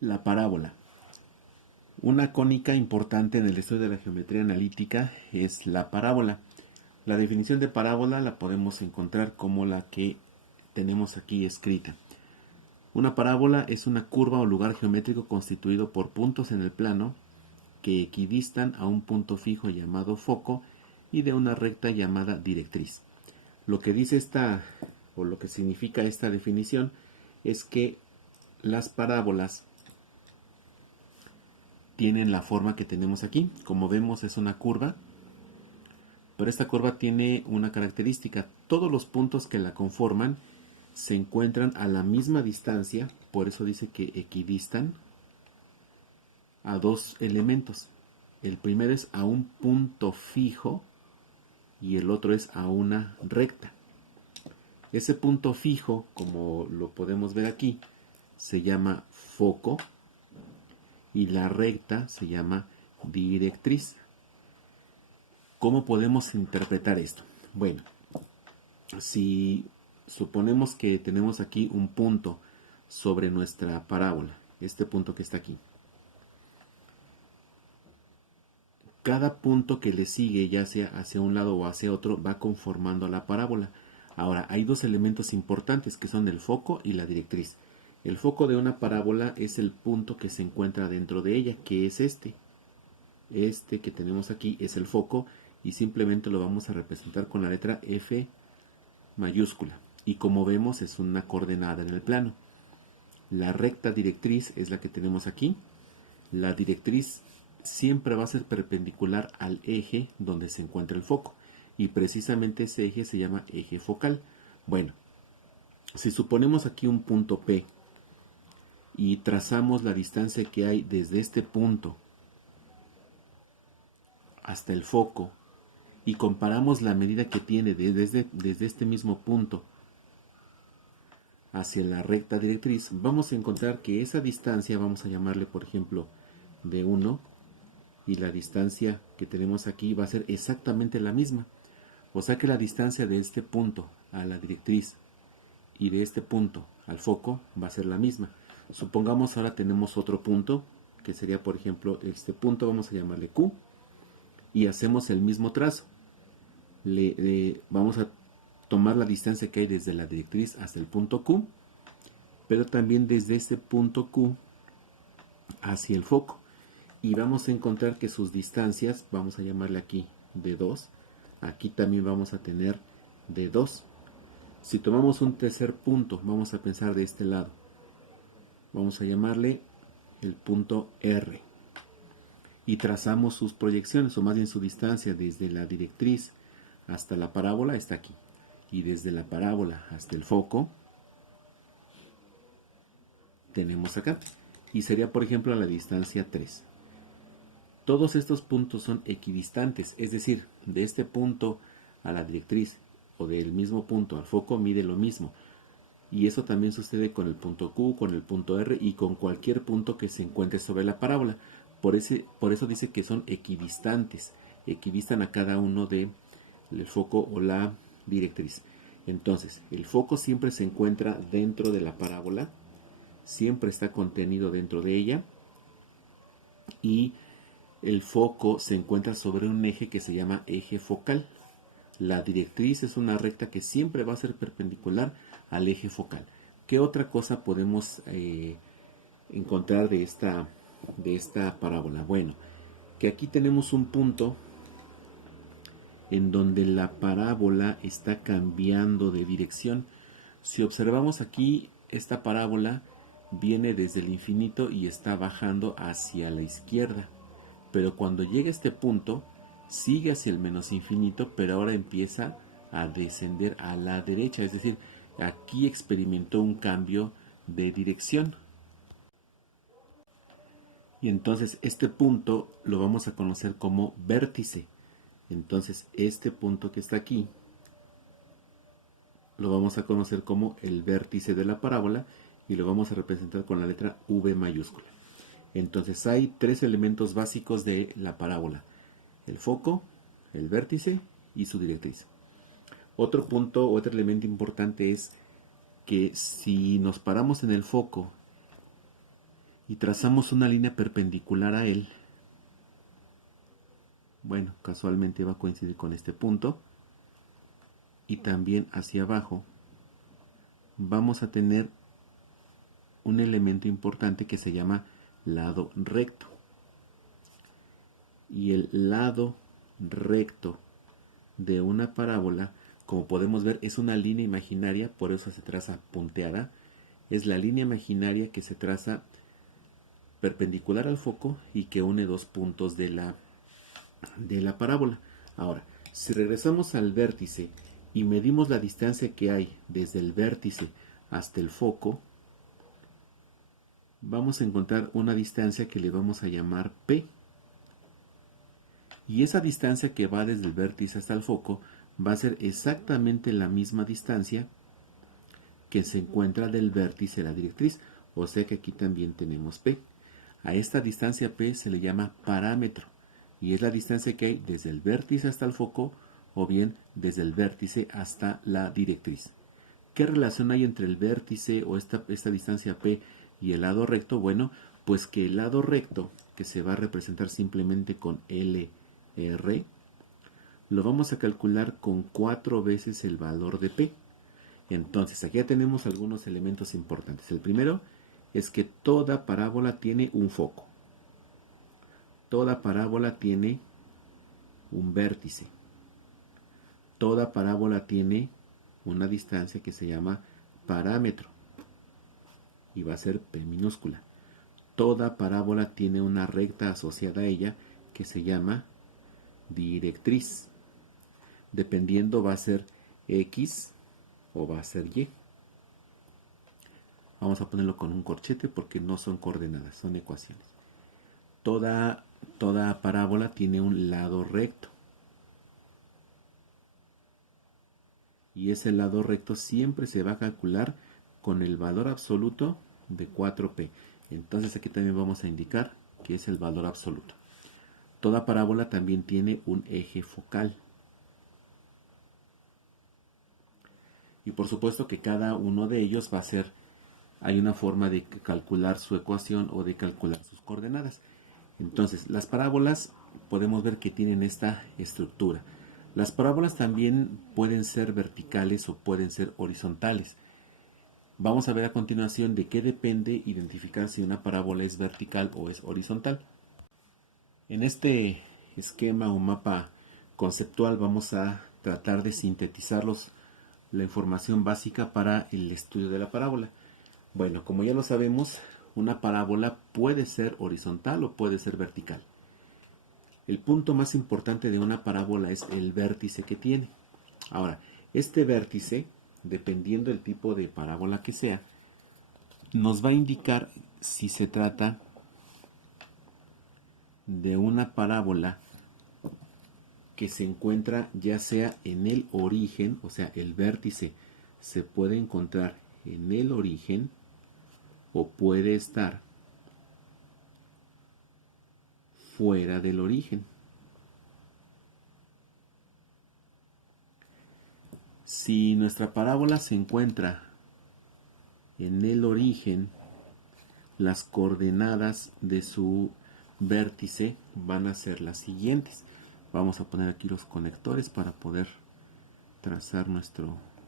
La parábola. Una cónica importante en el estudio de la geometría analítica es la parábola. La definición de parábola la podemos encontrar como la que tenemos aquí escrita. Una parábola es una curva o lugar geométrico constituido por puntos en el plano que equidistan a un punto fijo llamado foco y de una recta llamada directriz. Lo que dice o lo que significa esta definición es que las parábolas tienen la forma que tenemos aquí. Como vemos, es una curva, pero esta curva tiene una característica: todos los puntos que la conforman se encuentran a la misma distancia, por eso dice que equidistan a dos elementos. El primero es a un punto fijo y el otro es a una recta. Ese punto fijo, como lo podemos ver aquí, se llama foco y la recta se llama directriz. ¿Cómo podemos interpretar esto? Bueno, si suponemos que tenemos aquí un punto sobre nuestra parábola, este punto que está aquí, cada punto que le sigue, ya sea hacia un lado o hacia otro, va conformando la parábola. Ahora, hay dos elementos importantes que son el foco y la directriz. El foco de una parábola es el punto que se encuentra dentro de ella, que es este. Este que tenemos aquí es el foco y simplemente lo vamos a representar con la letra F mayúscula. Y como vemos, es una coordenada en el plano. La recta directriz es la que tenemos aquí. La directriz siempre va a ser perpendicular al eje donde se encuentra el foco. Y precisamente ese eje se llama eje focal. Bueno, si suponemos aquí un punto P y trazamos la distancia que hay desde este punto hasta el foco y comparamos la medida que tiene desde este mismo punto hacia la recta directriz, vamos a encontrar que esa distancia, vamos a llamarle por ejemplo de 1, y la distancia que tenemos aquí va a ser exactamente la misma. O sea que la distancia de este punto a la directriz y de este punto al foco va a ser la misma. Supongamos ahora tenemos otro punto, que sería por ejemplo este punto, vamos a llamarle Q, y hacemos el mismo trazo. Vamos a tomar la distancia que hay desde la directriz hasta el punto Q, pero también desde este punto Q hacia el foco. Y vamos a encontrar que sus distancias, vamos a llamarle aquí de 2, aquí también vamos a tener de 2. Si tomamos un tercer punto, vamos a pensar de este lado, vamos a llamarle el punto R, y trazamos sus proyecciones, o más bien su distancia desde la directriz hasta la parábola está aquí, y desde la parábola hasta el foco tenemos acá, y sería por ejemplo la distancia 3. Todos estos puntos son equidistantes, es decir, de este punto a la directriz o del mismo punto al foco mide lo mismo. Y eso también sucede con el punto Q, con el punto R y con cualquier punto que se encuentre sobre la parábola. Por eso dice que son equidistantes, equidistan a cada uno del foco o la directriz. Entonces, el foco siempre se encuentra dentro de la parábola, siempre está contenido dentro de ella, y el foco se encuentra sobre un eje que se llama eje focal. La directriz es una recta que siempre va a ser perpendicular al eje focal. ¿Qué otra cosa podemos encontrar de esta parábola? Bueno, que aquí tenemos un punto en donde la parábola está cambiando de dirección. Si observamos aquí, esta parábola viene desde el infinito y está bajando hacia la izquierda. Pero cuando llega a este punto, sigue hacia el menos infinito, pero ahora empieza a descender a la derecha. Es decir, aquí experimentó un cambio de dirección. Y entonces este punto lo vamos a conocer como vértice. Entonces este punto que está aquí lo vamos a conocer como el vértice de la parábola y lo vamos a representar con la letra V mayúscula. Entonces hay tres elementos básicos de la parábola: el foco, el vértice y su directriz. Otro punto, otro elemento importante es que si nos paramos en el foco y trazamos una línea perpendicular a él, bueno, casualmente va a coincidir con este punto, y también hacia abajo vamos a tener un elemento importante que se llama lado recto. Y el lado recto de una parábola, como podemos ver, es una línea imaginaria, por eso se traza punteada. Es la línea imaginaria que se traza perpendicular al foco y que une dos puntos de la parábola. Ahora, si regresamos al vértice y medimos la distancia que hay desde el vértice hasta el foco, vamos a encontrar una distancia que le vamos a llamar P. Y esa distancia que va desde el vértice hasta el foco va a ser exactamente la misma distancia que se encuentra del vértice a la directriz. O sea que aquí también tenemos P. A esta distancia P se le llama parámetro. Y es la distancia que hay desde el vértice hasta el foco o bien desde el vértice hasta la directriz. ¿Qué relación hay entre el vértice o esta distancia P y el lado recto? Bueno, pues que el lado recto, que se va a representar simplemente con LR, lo vamos a calcular con 4 veces el valor de P. Entonces, aquí ya tenemos algunos elementos importantes. El primero es que toda parábola tiene un foco. Toda parábola tiene un vértice. Toda parábola tiene una distancia que se llama parámetro y va a ser P minúscula. Toda parábola tiene una recta asociada a ella que se llama directriz. Dependiendo va a ser X o va a ser Y. Vamos a ponerlo con un corchete porque no son coordenadas, son ecuaciones. Toda parábola tiene un lado recto. Y ese lado recto siempre se va a calcular con el valor absoluto de 4P. Entonces aquí también vamos a indicar que es el valor absoluto. Toda parábola también tiene un eje focal. Y por supuesto que cada uno de ellos va a ser, hay una forma de calcular su ecuación o de calcular sus coordenadas. Entonces, las parábolas podemos ver que tienen esta estructura. Las parábolas también pueden ser verticales o pueden ser horizontales. Vamos a ver a continuación de qué depende identificar si una parábola es vertical o es horizontal. En este esquema o mapa conceptual vamos a tratar de sintetizar la información básica para el estudio de la parábola. Bueno, como ya lo sabemos, una parábola puede ser horizontal o puede ser vertical. El punto más importante de una parábola es el vértice que tiene. Ahora, este vértice, dependiendo del tipo de parábola que sea, nos va a indicar si se trata de una parábola que se encuentra ya sea en el origen, o sea, el vértice se puede encontrar en el origen o puede estar fuera del origen. Si nuestra parábola se encuentra en el origen, las coordenadas de su vértice van a ser las siguientes. Vamos a poner aquí los conectores para poder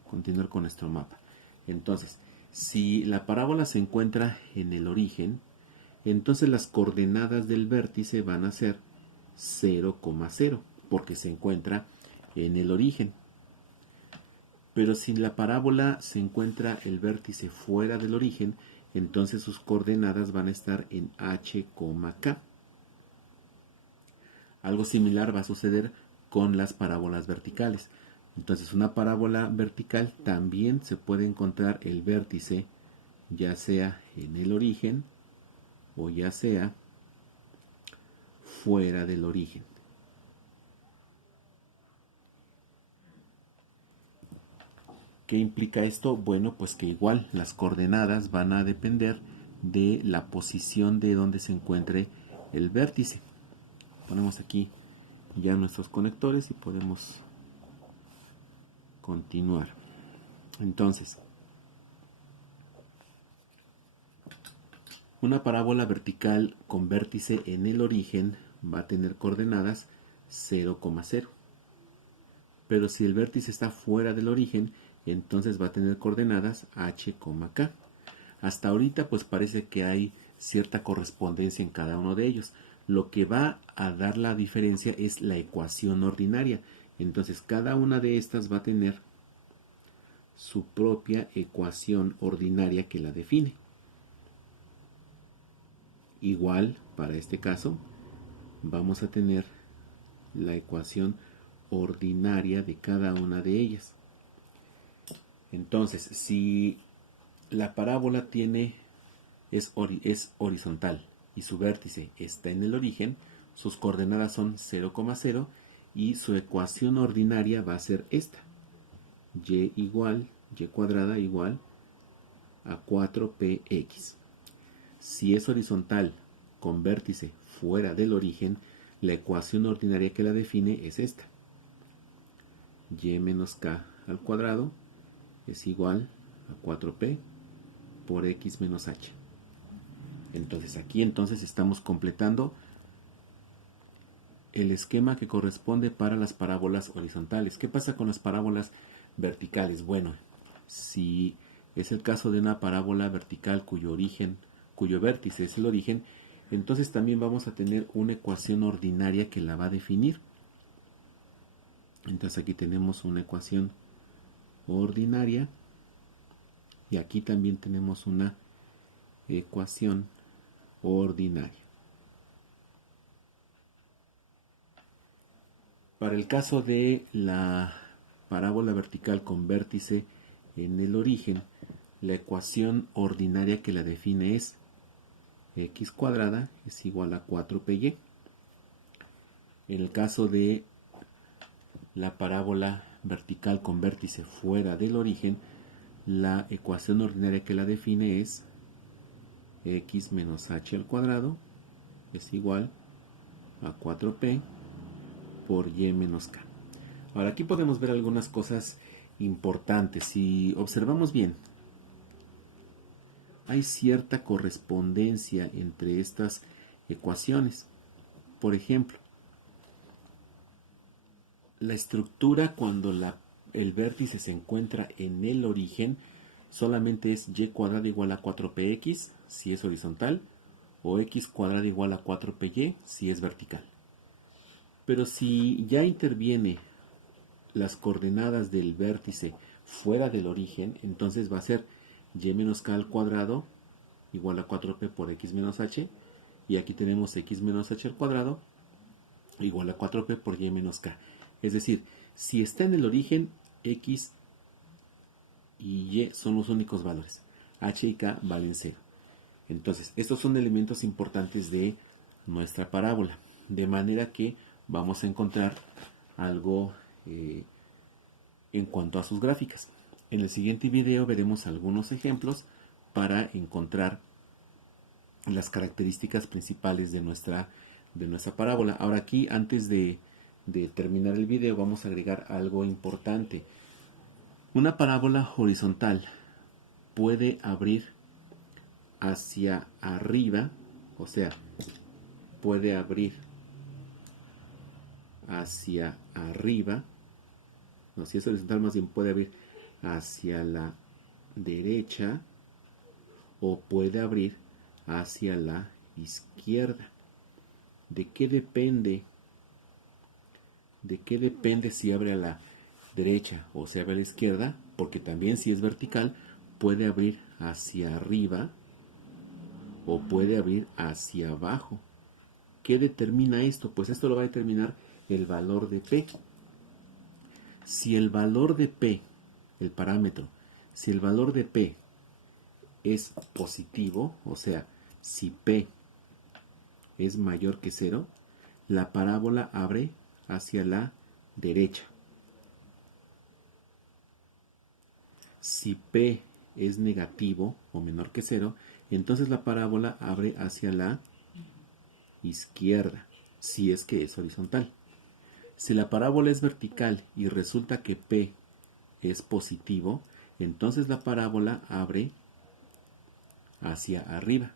continuar con nuestro mapa. Entonces, si la parábola se encuentra en el origen, entonces las coordenadas del vértice van a ser 0,0 porque se encuentra en el origen. Pero si la parábola se encuentra el vértice fuera del origen, entonces sus coordenadas van a estar en h, k. Algo similar va a suceder con las parábolas verticales. Entonces una parábola vertical también se puede encontrar el vértice ya sea en el origen o ya sea fuera del origen. ¿Qué implica esto? Bueno, pues que igual las coordenadas van a depender de la posición de donde se encuentre el vértice. Ponemos aquí ya nuestros conectores y podemos continuar. Entonces, Una parábola vertical con vértice en el origen va a tener coordenadas 0,0. Pero si el vértice está fuera del origen, entonces va a tener coordenadas h, k. Hasta ahorita pues parece que hay cierta correspondencia en cada uno de ellos. Lo que va a dar la diferencia es la ecuación ordinaria. Entonces cada una de estas va a tener su propia ecuación ordinaria que la define. Igual, para este caso, vamos a tener la ecuación ordinaria de cada una de ellas. Entonces, si la parábola es horizontal y su vértice está en el origen, sus coordenadas son 0,0 y su ecuación ordinaria va a ser esta. Y cuadrada igual a 4px. Si es horizontal con vértice fuera del origen, la ecuación ordinaria que la define es esta. Y menos k al cuadrado es igual a 4p por x menos h. Entonces aquí estamos completando el esquema que corresponde para las parábolas horizontales. ¿Qué pasa con las parábolas verticales? Bueno, si es el caso de una parábola vertical cuyo vértice es el origen, entonces también vamos a tener una ecuación ordinaria que la va a definir. Entonces aquí tenemos una ecuación ordinaria y aquí también tenemos una ecuación ordinaria. Para el caso de la parábola vertical con vértice en el origen, la ecuación ordinaria que la define es x cuadrada es igual a 4py. En el caso de la parábola vertical con vértice fuera del origen, la ecuación ordinaria que la define es x menos h al cuadrado es igual a 4p por y menos k. Ahora aquí podemos ver algunas cosas importantes. Si observamos bien, hay cierta correspondencia entre estas ecuaciones. Por ejemplo, la estructura cuando el vértice se encuentra en el origen solamente es y cuadrada igual a 4px si es horizontal o x cuadrada igual a 4py si es vertical. Pero si ya interviene las coordenadas del vértice fuera del origen, entonces va a ser y menos k al cuadrado igual a 4p por x menos h, y aquí tenemos x menos h al cuadrado igual a 4p por y menos k. Es decir, si está en el origen, x y y son los únicos valores, h y k valen 0. Entonces, estos son elementos importantes de nuestra parábola, de manera que vamos a encontrar algo en cuanto a sus gráficas. En el siguiente video veremos algunos ejemplos para encontrar las características principales de nuestra parábola. Ahora aquí, antes de terminar el video, vamos a agregar algo importante. Una parábola horizontal puede abrir hacia arriba, o sea, puede abrir hacia arriba, no, si es horizontal más bien puede abrir hacia la derecha o puede abrir hacia la izquierda. ¿De qué depende? ¿De qué depende si abre a la derecha o se abre a la izquierda? Porque también si es vertical puede abrir hacia arriba o puede abrir hacia abajo. ¿Qué determina esto? Pues esto lo va a determinar el valor de P. Si el valor de P, el parámetro, si el valor de P es positivo, o sea, si P es mayor que 0, la parábola abre hacia la derecha. Si P es negativo o menor que 0, entonces la parábola abre hacia la izquierda, si es que es horizontal. Si la parábola es vertical y resulta que P es positivo, entonces la parábola abre hacia arriba.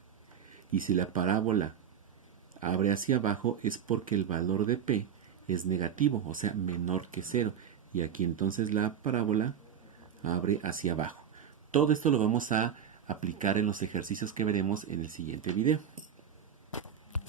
Y si la parábola abre hacia abajo es porque el valor de P es negativo, o sea, menor que 0. Y aquí entonces la parábola abre hacia abajo. Todo esto lo vamos a aplicar en los ejercicios que veremos en el siguiente video.